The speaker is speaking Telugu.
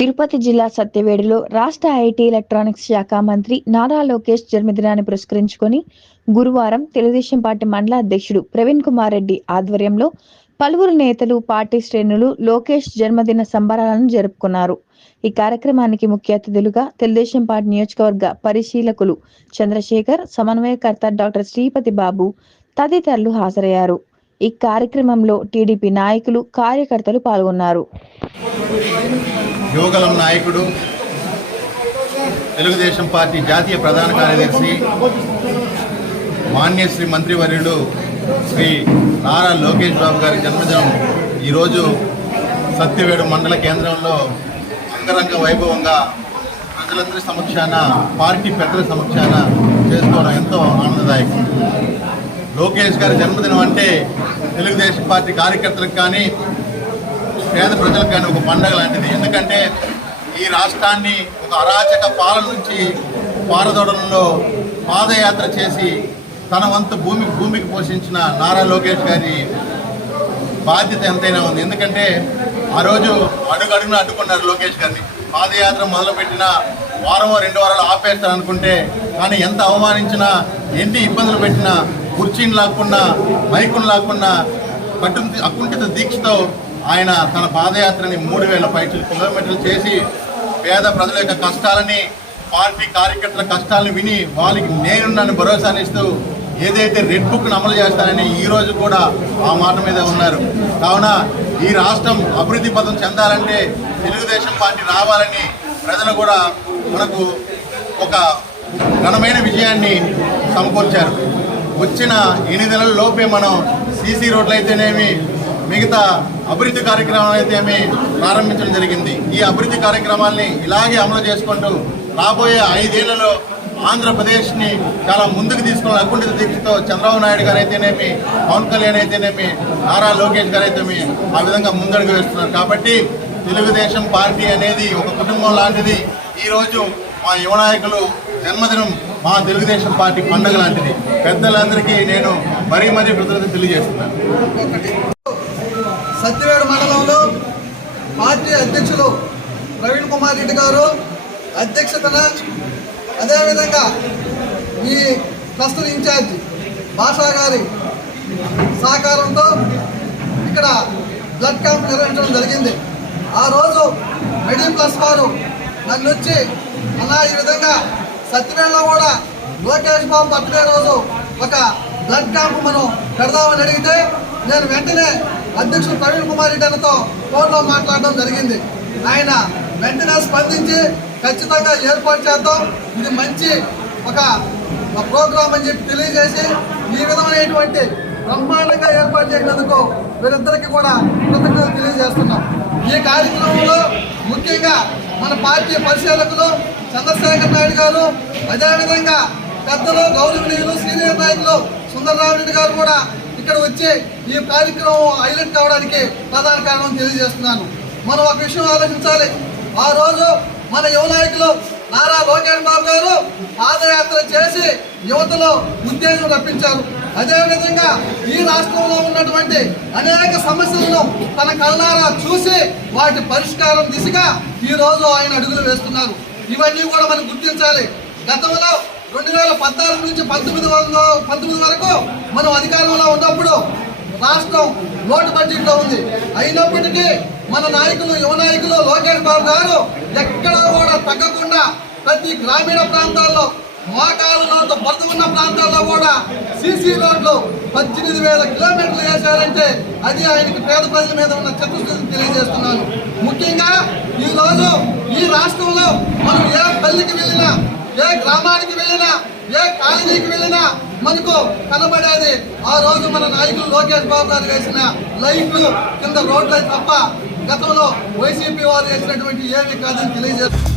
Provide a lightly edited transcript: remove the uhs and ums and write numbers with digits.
తిరుపతి జిల్లా సత్యవేడులో రాష్ట్ర ఐటీ ఎలక్ట్రానిక్స్ శాఖ మంత్రి నారా లోకేష్ జన్మదినాన్ని పురస్కరించుకొని గురువారం తెలుగుదేశం పార్టీ మండల అధ్యక్షుడు ప్రవీణ్ కుమార్ రెడ్డి ఆధ్వర్యంలో పలువురు నేతలు, పార్టీ శ్రేణులు లోకేష్ జన్మదిన సంబరాలను జరుపుకున్నారు. ఈ కార్యక్రమానికి ముఖ్య అతిథులుగా తెలుగుదేశం పార్టీ నియోజకవర్గ పరిశీలకులు చంద్రశేఖర్, సమన్వయకర్త డాక్టర్ శ్రీపతి బాబు తదితరులు హాజరయ్యారు. ఈ కార్యక్రమంలో టీడీపీ నాయకులు, కార్యకర్తలు పాల్గొన్నారు. యువగలం నాయకుడు, తెలుగుదేశం పార్టీ జాతీయ ప్రధాన కార్యదర్శి, మాన్యశ్రీ మంత్రివర్యుడు శ్రీ నారా లోకేష్ బాబు గారి జన్మదినం ఈరోజు సత్యవేడు మండల కేంద్రంలో అంగరంగ వైభవంగా ప్రజలందరి సమక్షాన, పార్టీ పెద్దల సమక్షాన చేసుకోవడం ఎంతో ఆనందదాయకం. లోకేష్ గారి జన్మదినం అంటే తెలుగుదేశం పార్టీ కార్యకర్తలకు కానీ, పేద ప్రజలకు కానీ ఒక పండగ లాంటిది. ఎందుకంటే ఈ రాష్ట్రాన్ని ఒక అరాచక పాలన నుంచి పారదోడలలో పాదయాత్ర చేసి తన వంతు భూమికి పోషించిన నారా లోకేష్ గారి బాధ్యత ఎంతైనా ఉంది. ఎందుకంటే ఆ రోజు అడుగడుగున అడ్డుకున్నారు లోకేష్ గారిని. పాదయాత్ర మొదలుపెట్టిన వారమో 2 వారాలు ఆపేస్తారు అనుకుంటే, కానీ ఎంత అవమానించినా, ఎన్ని ఇబ్బందులు పెట్టినా, కుర్చీని లాక్కున్నా, మైకును లాక్కున్నా, అకుంఠిత దీక్షతో ఆయన తన పాదయాత్రని 3000 కిలోమీటర్లు చేసి పేద ప్రజల యొక్క కష్టాలని, పార్టీ కార్యకర్తల కష్టాలను విని వాళ్ళకి నేనున్నాను భరోసానిస్తూ ఏదైతే రెడ్ బుక్ను అమలు చేస్తానని ఈరోజు కూడా ఆ మాట మీద ఉన్నారు. కావున ఈ రాష్ట్రం అభివృద్ధి పథం చెందాలంటే తెలుగుదేశం పార్టీ రావాలని ప్రజలు కూడా మనకు ఒక ఘనమైన విజయాన్ని సమకూర్చారు. వచ్చిన 8 నెలల లోపే మనం సీసీ రోడ్లు అయితేనేమి, మిగతా అభివృద్ధి కార్యక్రమాలు అయితేమి ప్రారంభించడం జరిగింది. ఈ అభివృద్ధి కార్యక్రమాల్ని ఇలాగే అమలు చేసుకుంటూ రాబోయే 5 ఏళ్లలో ఆంధ్రప్రదేశ్ని చాలా ముందుకు తీసుకున్న అకుంఠిత దీక్షతో చంద్రబాబు నాయుడు గారు అయితేనేమి, పవన్ కళ్యాణ్ అయితేనేమి, నారా లోకేష్ గారు అయితేమి ఆ విధంగా ముందడుగు వేస్తున్నారు. కాబట్టి తెలుగుదేశం పార్టీ అనేది ఒక కుటుంబం లాంటిది. ఈరోజు మా యువ నాయకులు జన్మదినం మా తెలుగుదేశం పార్టీ పండుగ లాంటిది. పెద్దలందరికీ నేను మరీ కృతజ్ఞతలు తెలియజేస్తున్నాను. సత్యవేడు మండలంలో పార్టీ అధ్యక్షులు ప్రవీణ్ కుమార్ రెడ్డి గారు అధ్యక్షతన, అదేవిధంగా ఈ క్లస్టర్ ఇన్ఛార్జ్ భాషా గారి సహకారంతో ఇక్కడ బ్లడ్ క్యాంప్ నిర్వహించడం జరిగింది. ఆ రోజు మెడిప్లస్ వారు నన్ను వచ్చి, అలా ఈ విధంగా సత్యవేడులో కూడా లోకేష్ బాబు బర్త్డే రోజు ఒక బ్లడ్ క్యాంప్ మనం పెడదామని అడిగితే, నేను వెంటనే అధ్యక్షుడు ప్రవీణ్ కుమార్ రెడ్డి అన్నతో ఫోన్లో మాట్లాడడం జరిగింది. ఆయన వెంటనే స్పందించి ఖచ్చితంగా ఏర్పాటు చేద్దాం, ఇది మంచి ఒక ప్రోగ్రాం అని చెప్పి తెలియజేసి ఈ విధమైనటువంటి బ్రహ్మాండంగా ఏర్పాటు చేసినందుకు వీరిద్దరికీ కూడా కృతజ్ఞతలు తెలియజేస్తున్నాం. ఈ కార్యక్రమంలో ముఖ్యంగా మన పార్టీ పరిశీలకులు చంద్రశేఖర్ నాయుడు గారు, అదేవిధంగా పెద్దలు, గౌరవనీయులు, సీనియర్ నాయకులు సుందరరామరెడ్డి గారు కూడా ఇక్కడ వచ్చి ఈ కార్యక్రమం హైలైట్ కావడానికి ప్రధాన కారణం తెలియజేస్తున్నాను. మనం ఒక విషయం ఆలోచించాలి. ఆ రోజు మన యువ నాయకులు నారా లోకేష్ బాబు గారు పాదయాత్ర చేసి యువతలో ఉత్తేజం రప్పించారు. అదేవిధంగా ఈ రాష్ట్రంలో ఉన్నటువంటి అనేక సమస్యలను తన కళ్ళారా చూసి వాటి పరిష్కారం దిశగా ఈ రోజు ఆయన అడుగులు వేస్తున్నారు. ఇవన్నీ కూడా మనం గుర్తించాలి. గతంలో 2014 నుంచి 19 వరకు మనం అధికారంలో ఉన్నప్పుడు రాష్ట్రం లోటు బడ్జెట్లో ఉంది. అయినప్పటికీ మన నాయకులు, యువ నాయకులు లోకేష్ బాబు గారు ఎక్కడా కూడా తగ్గకుండా ప్రతి గ్రామీణ ప్రాంతాల్లో, మోకాళ్ళతో బతుకు ఉన్న ప్రాంతాల్లో కూడా సీసీ రోడ్లు 18,000 కిలోమీటర్లు వేశారంటే అది ఆయనకి పేద ప్రజల మీద ఉన్న చిత్తశుద్ధిని తెలియజేస్తున్నాను. ముఖ్యంగా ఈరోజు ఈ రాష్ట్రంలో మనం ఏ పల్లికి వెళ్ళినా, ఏ గ్రామానికి వెళ్ళినా, ఏ కాలనీకి వెళ్ళినా మనకు కనబడేది ఆ రోజు మన నాయకులు లోకేష్ బాబు గారు వేసిన లైట్లు, కింద రోడ్లు తప్ప గతంలో వైసీపీ వారు వేసినటువంటి ఏమీ కాదని తెలియజేస్తారు.